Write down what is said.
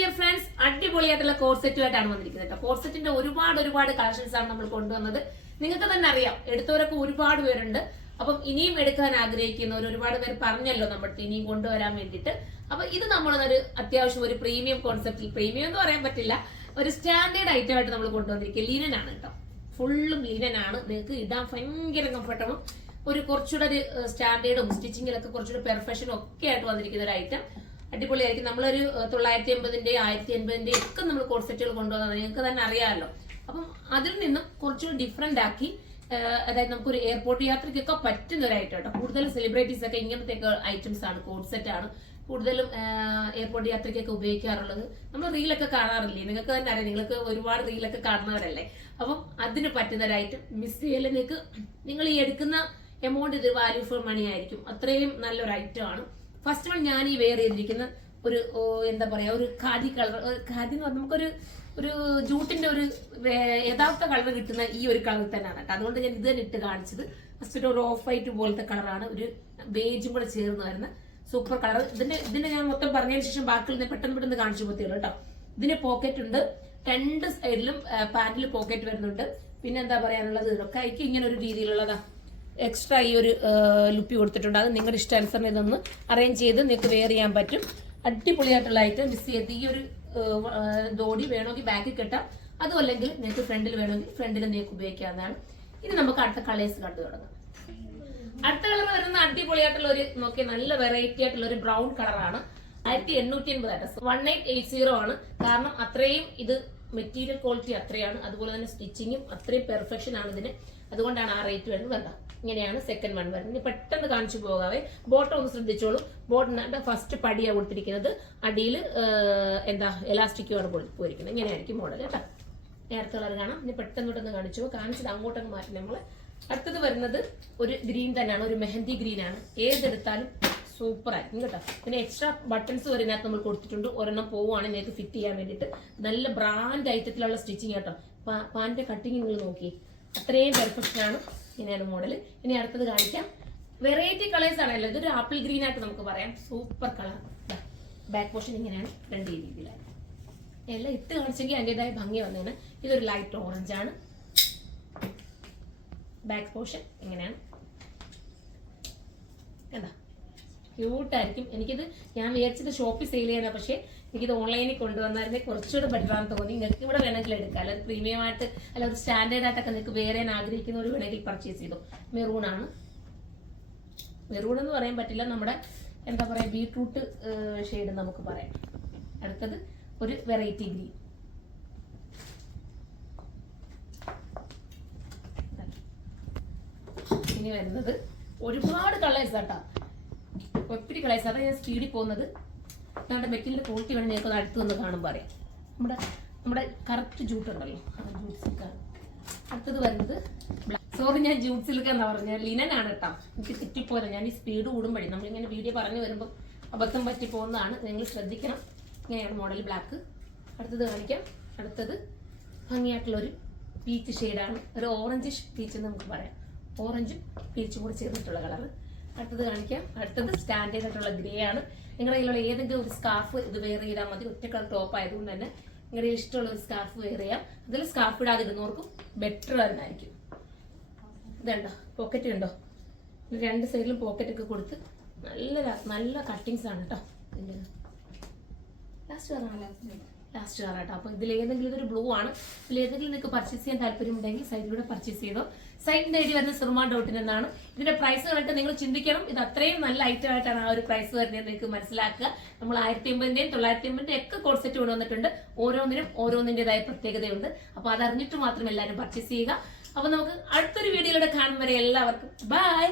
Dear friends, അടിപൊളിയായിട്ടുള്ള code സെറ്റുമായിട്ടാണ് വന്നിരിക്കുന്നത് കേട്ടോ. കോഡ് സെറ്റിന്റെ ഒരുപാട് കളക്ഷൻസ് ആണ് നമ്മൾ കൊണ്ടുവന്നത്. നിങ്ങൾക്ക് തന്നെ അറിയാം, എടുത്തവരൊക്കെ ഒരുപാട് പേരുണ്ട്. അപ്പം ഇനിയും എടുക്കാൻ ആഗ്രഹിക്കുന്നവർ ഒരുപാട് പേര് പറഞ്ഞല്ലോ നമ്മുടെ ഇനിയും കൊണ്ടുവരാൻ വേണ്ടിയിട്ട്. അപ്പൊ ഇത് നമ്മളൊരു അത്യാവശ്യം ഒരു പ്രീമിയം കോൺസെപ്റ്റിൽ, പ്രീമിയം എന്ന് പറയാൻ പറ്റില്ല, ഒരു സ്റ്റാൻഡേർഡ് ഐറ്റം ആയിട്ട് നമ്മൾ കൊണ്ടുവന്നിരിക്കുക. ലീനൻ ആണ് കേട്ടോ, ഫുള്ളും ലീനൻ ആണ്. നിങ്ങൾക്ക് ഇടാൻ ഭയങ്കര കംഫർട്ടബിളും ഒരു കുറച്ചുകൂടെ ഒരു സ്റ്റാൻഡേർഡും സ്റ്റിച്ചിങ്ങിലൊക്കെ കുറച്ചുകൂടെ പെർഫെക്ഷനും ഒക്കെ ആയിട്ട് വന്നിരിക്കുന്ന ഒരു ഐറ്റം. അടിപൊളിയായിരിക്കും. നമ്മളൊരു 980 1080 ഒക്കെ നമ്മൾ കോഡ് സെറ്റുകൾ കൊണ്ടുവന്നത് നിങ്ങൾക്ക് തന്നെ അറിയാമല്ലോ. അപ്പം അതിൽ നിന്നും കുറച്ചുകൂടി ഡിഫറെന്റ് ആക്കി, അതായത് നമുക്കൊരു എയർപോർട്ട് യാത്രയ്ക്കൊക്കെ പറ്റുന്ന ഒരു ഐറ്റം കേട്ടോ. കൂടുതലും സെലിബ്രിറ്റീസ് ഒക്കെ ഇങ്ങനത്തെ ഐറ്റംസ് ആണ്, കോഡ് സെറ്റ് ആണ് കൂടുതലും എയർപോർട്ട് യാത്രയ്ക്കൊക്കെ ഉപയോഗിക്കാറുള്ളത്. നമ്മൾ റീലൊക്കെ കാണാറില്ലേ, നിങ്ങൾക്ക് തന്നെ അറിയാം, നിങ്ങൾക്ക് ഒരുപാട് റീലൊക്കെ കാണുന്നവരല്ലേ. അപ്പം അതിന് പറ്റുന്ന ഒരു ഐറ്റം മിസ് ചെയ്യൽ. നിങ്ങൾക്ക് നിങ്ങൾ ഈ എടുക്കുന്ന എമൗണ്ട് ഇത് വാല്യൂ ഫോർ മണി ആയിരിക്കും. അത്രയും നല്ലൊരു ഐറ്റം ആണ്. ഫസ്റ്റ് വൺ ഞാൻ ഈ വെയർ ചെയ്തിരിക്കുന്ന ഒരു എന്താ പറയാ, ഒരു ഖാദി കളർ. ഖാദി എന്ന് പറഞ്ഞാൽ നമുക്കൊരു ഒരു ജൂട്ടിന്റെ ഒരു യഥാർത്ഥ കളർ കിട്ടുന്ന ഈ ഒരു കളർ തന്നെയാണ് കേട്ടോ. അതുകൊണ്ട് ഞാൻ ഇത് തന്നെ ഇട്ട് കാണിച്ചത്. ഫസ്റ്റ് ഒരു ഓഫ് വൈറ്റ് പോലത്തെ കളറാണ്, ഒരു ബേജും കൂടെ ചേർന്ന് വരുന്ന സൂപ്പർ കളർ. ഇതിന്റെ ഞാൻ മൊത്തം പറഞ്ഞതിന് ശേഷം ബാക്കിയുള്ള പെട്ടെന്ന് കാണിച്ചു പോത്തേയുള്ളൂ കേട്ടോ. ഇതിന് പോക്കറ്റ് ഉണ്ട്, രണ്ട് സൈഡിലും പാന്റിൽ പോക്കറ്റ് വരുന്നുണ്ട്. പിന്നെ എന്താ പറയാനുള്ളത്, കൈക്ക് ഇങ്ങനെ ഒരു രീതിയിലുള്ളതാ എക്സ്ട്രാ ഈ ഒരു ലുപ്പി കൊടുത്തിട്ടുണ്ട്. അത് നിങ്ങളുടെ ഇഷ്ടാനുസരണം ഇതൊന്ന് അറേഞ്ച് ചെയ്ത് നിങ്ങൾക്ക് വെയർ ചെയ്യാൻ പറ്റും. അടിപൊളിയായിട്ടുള്ള ഐറ്റം. മിസ് ചെയ്ത് ഈ ഒരു ദോടി വേണമെങ്കിൽ ബാക്കിൽ കെട്ടാം, അതും അല്ലെങ്കിൽ നിങ്ങൾക്ക് ഫ്രണ്ടിൽ വേണമെങ്കിൽ ഫ്രണ്ടിൽ നിങ്ങൾക്ക് ഉപയോഗിക്കാവുന്നതാണ്. ഇനി നമുക്ക് അടുത്ത കളേഴ്സ് കണ്ടു തുടങ്ങാം. അടുത്ത കളർ വരുന്ന അടിപൊളിയായിട്ടുള്ള ഒരു നോക്കിയ നല്ല വെറൈറ്റി ആയിട്ടുള്ള ഒരു ബ്രൗൺ കളറാണ്. 1880 1880 ആണ്. കാരണം അത്രയും ഇത് മെറ്റീരിയൽ ക്വാളിറ്റി അത്രയാണ്, അതുപോലെ തന്നെ സ്റ്റിച്ചിങ്ങും അത്രയും പെർഫെക്ഷൻ ആണ് ഇതിന്. അതുകൊണ്ടാണ് ആ റേറ്റ് വരുന്നത്. വേണ്ട, ഇങ്ങനെയാണ് സെക്കൻഡ് വൺ വരുന്നത്. ഇനി പെട്ടെന്ന് കാണിച്ചു പോകാവേ. ബോട്ടം ഒന്ന് ശ്രദ്ധിച്ചോളൂ. ബോട്ടം ഫസ്റ്റ് പടിയാണ് കൊടുത്തിരിക്കുന്നത്, അടിയിൽ എന്താ എലാസ്റ്റിക്കുമാണ് പോയിരിക്കുന്നത്. ഇങ്ങനെയായിരിക്കും മോഡൽ കേട്ടോ. നേരത്തെ കളർ കാണാം. ഇനി പെട്ടെന്ന് കാണിച്ചു കാണിച്ചത് അങ്ങോട്ടങ്ങ് മാറ്റി നമ്മള്. അടുത്തത് വരുന്നത് ഒരു ഗ്രീൻ തന്നെയാണ്, ഒരു മെഹന്തി ഗ്രീൻ ആണ്. ഏതെടുത്താലും സൂപ്പർ ആയിരിക്കും കേട്ടോ. പിന്നെ എക്സ്ട്രാ ബട്ടൺസ് വരെ ഇതിനകത്ത് നമ്മൾ കൊടുത്തിട്ടുണ്ട്. ഒരെണ്ണം പോവുകയാണെങ്കിൽ നിങ്ങൾക്ക് ഫിറ്റ് ചെയ്യാൻ വേണ്ടിയിട്ട് നല്ല ബ്രാൻഡ് ഐറ്റത്തിലുള്ള സ്റ്റിച്ചിങ് കേട്ടോ. പാൻറിന്റെ കട്ടിങ് നിങ്ങൾ നോക്കി, അത്രയും പെർഫെക്ഷൻ ആണ്. ഇങ്ങനെയാണ് മോഡൽ. ഇനി അടുത്തത് കാണിക്കാം. വെറൈറ്റി കളേഴ്സ് ആണല്ലോ. ഇതൊരു ആപ്പിൾ ഗ്രീൻ ആയിട്ട് നമുക്ക് പറയാം. Super colour. ബാക്ക് പോർഷൻ ഇങ്ങനെയാണ്, രണ്ട് രീതിയിലാണ്. എല്ലാം ഇട്ട് കാണിച്ചെങ്കിൽ അതിൻ്റെതായ ഭംഗി വന്നതാണ്. ഇതൊരു ലൈറ്റ് ഓറഞ്ച് ആണ്. ബാക്ക് പോർഷൻ ഇങ്ങനെയാണ്. എന്താ ക്യൂട്ടായിരിക്കും. എനിക്കിത് ഞാൻ വിചാരിച്ചത് ഷോപ്പിൽ സെയിൽ ചെയ്യാനാണ്, പക്ഷേ എനിക്കിത് ഓൺലൈനിൽ കൊണ്ടുവന്നായിരുന്നെങ്കിൽ കുറച്ചുകൂടെ ബെറ്റർ ആണെന്ന് തോന്നി. നിങ്ങൾക്ക് ഇവിടെ വേണമെങ്കിൽ എടുക്കാം, അല്ല പ്രീമിയം ആയിട്ട് അല്ല ഒരു സ്റ്റാൻഡേർഡ് ആയിട്ടൊക്കെ നിങ്ങൾക്ക് വേറെ ആഗ്രഹിക്കുന്നവർ വേണമെങ്കിൽ പർച്ചേസ് ചെയ്തു. മെറൂൺ ആണ്. മെറൂൺ എന്ന് പറയാൻ പറ്റില്ല, നമ്മുടെ എന്താ പറയാ ബീട്രൂട്ട് ഷെയ്ഡ് നമുക്ക് പറയാം. അടുത്തത് ഒരു വെറൈറ്റി ഗ്രീൻ. ഇനി വരുന്നത് ഒരുപാട് കളേഴ്സ് കേട്ടോ, ഒത്തിരി കളേഴ്സ്. അതാണ് ഞാൻ സ്പീഡിൽ പോകുന്നത്. നമ്മുടെ മെറ്റീരിയൽ ക്വാളിറ്റി വേണം നിങ്ങൾക്ക് അടുത്ത് നിന്ന് കാണുമ്പോൾ അറിയാം. നമ്മുടെ കറക്റ്റ് ജൂട്ട് ഉണ്ടല്ലോ, ജൂട്ട് സിൽക്കാണ്. അടുത്തത് വരുന്നത് സോറി, ഞാൻ ജൂട്ട് സിൽക്ക് എന്നാ പറഞ്ഞത്, ലിനൻ ആണ് കേട്ടോ. എനിക്ക് തെറ്റിപ്പോയത്, ഞാൻ ഈ സ്പീഡ് കൂടുമ്പോഴേ നമ്മളിങ്ങനെ വീഡിയോ പറഞ്ഞു വരുമ്പോൾ അബദ്ധം പറ്റിപ്പോകുന്നതാണ്, നിങ്ങൾ ശ്രദ്ധിക്കണം. ഇങ്ങനെയാണ് മോഡൽ. ബ്ലാക്ക്. അടുത്തത് കാണിക്കാം. അടുത്തത് ഭംഗിയായിട്ടുള്ളൊരു പീച്ച് ഷെയ്ഡാണ്, ഒരു ഓറഞ്ചിഷ് പീച്ച് എന്ന് നമുക്ക് പറയാം. ഓറഞ്ചും പീച്ചും കൂടി ചേർന്നിട്ടുള്ള കളർ. അടുത്തത് കാണിക്കാം. അടുത്തത് സ്റ്റാൻഡേർഡ് ആയിട്ടുള്ള ഗ്രേ ആണ്. നിങ്ങളുടെ കയ്യിലുള്ള ഏതെങ്കിലും ഒരു സ്കാർഫ് ഇത് വെയർ ചെയ്താൽ മതി. ഒറ്റ കളർ ടോപ്പ് ആയതുകൊണ്ട് തന്നെ നിങ്ങളുടെ ഇഷ്ടമുള്ള ഒരു സ്കാർഫ് വെയർ ചെയ്യാം. അതിൽ സ്കാർഫ് ഇടാതിരുന്നവർക്കും ബെറ്റർ തന്നെയായിരിക്കും. ഇതുണ്ടോ, പോക്കറ്റ് ഉണ്ടോ, രണ്ട് സൈഡിലും പോക്കറ്റ് ഒക്കെ കൊടുത്ത് നല്ല കട്ടിങ്സ് ആണ് കേട്ടോ. ലാസ്റ്റ് കളർ കേട്ടോ. അപ്പൊ ഇതിലേതെങ്കിലും ഇതൊരു ബ്ലൂ ആണ്. ഇതിലേതെങ്കിലും നിങ്ങൾക്ക് പർച്ചേസ് ചെയ്യാൻ താല്പര്യമുണ്ടെങ്കിൽ സൈഡിലൂടെ പർച്ചേസ് ചെയ്തോ. സൈറ്റിന്റെ ഐഡി വരുന്ന surma.in എന്നാണ്. ഇതിന്റെ പ്രൈസ് കണ്ടിട്ട് നിങ്ങൾ ചിന്തിക്കണം, ഇത് അത്രയും നല്ല ഐറ്റം ആയിട്ടാണ് ആ ഒരു പ്രൈസ് വരുന്നത് നിങ്ങൾക്ക് മനസ്സിലാക്കുക. നമ്മൾ 1880 980 ഒക്കെ കോഡ് സെറ്റ് കൊണ്ടുവന്നിട്ടുണ്ട്. ഓരോന്നിനും ഓരോന്നിൻ്റെതായ പ്രത്യേകതയുണ്ട്. അപ്പൊ അതറിഞ്ഞിട്ട് മാത്രം എല്ലാവരും പർച്ചേസ് ചെയ്യുക. അപ്പൊ നമുക്ക് അടുത്തൊരു വീഡിയോയിലൂടെ കാണും വരെ എല്ലാവർക്കും ബൈ.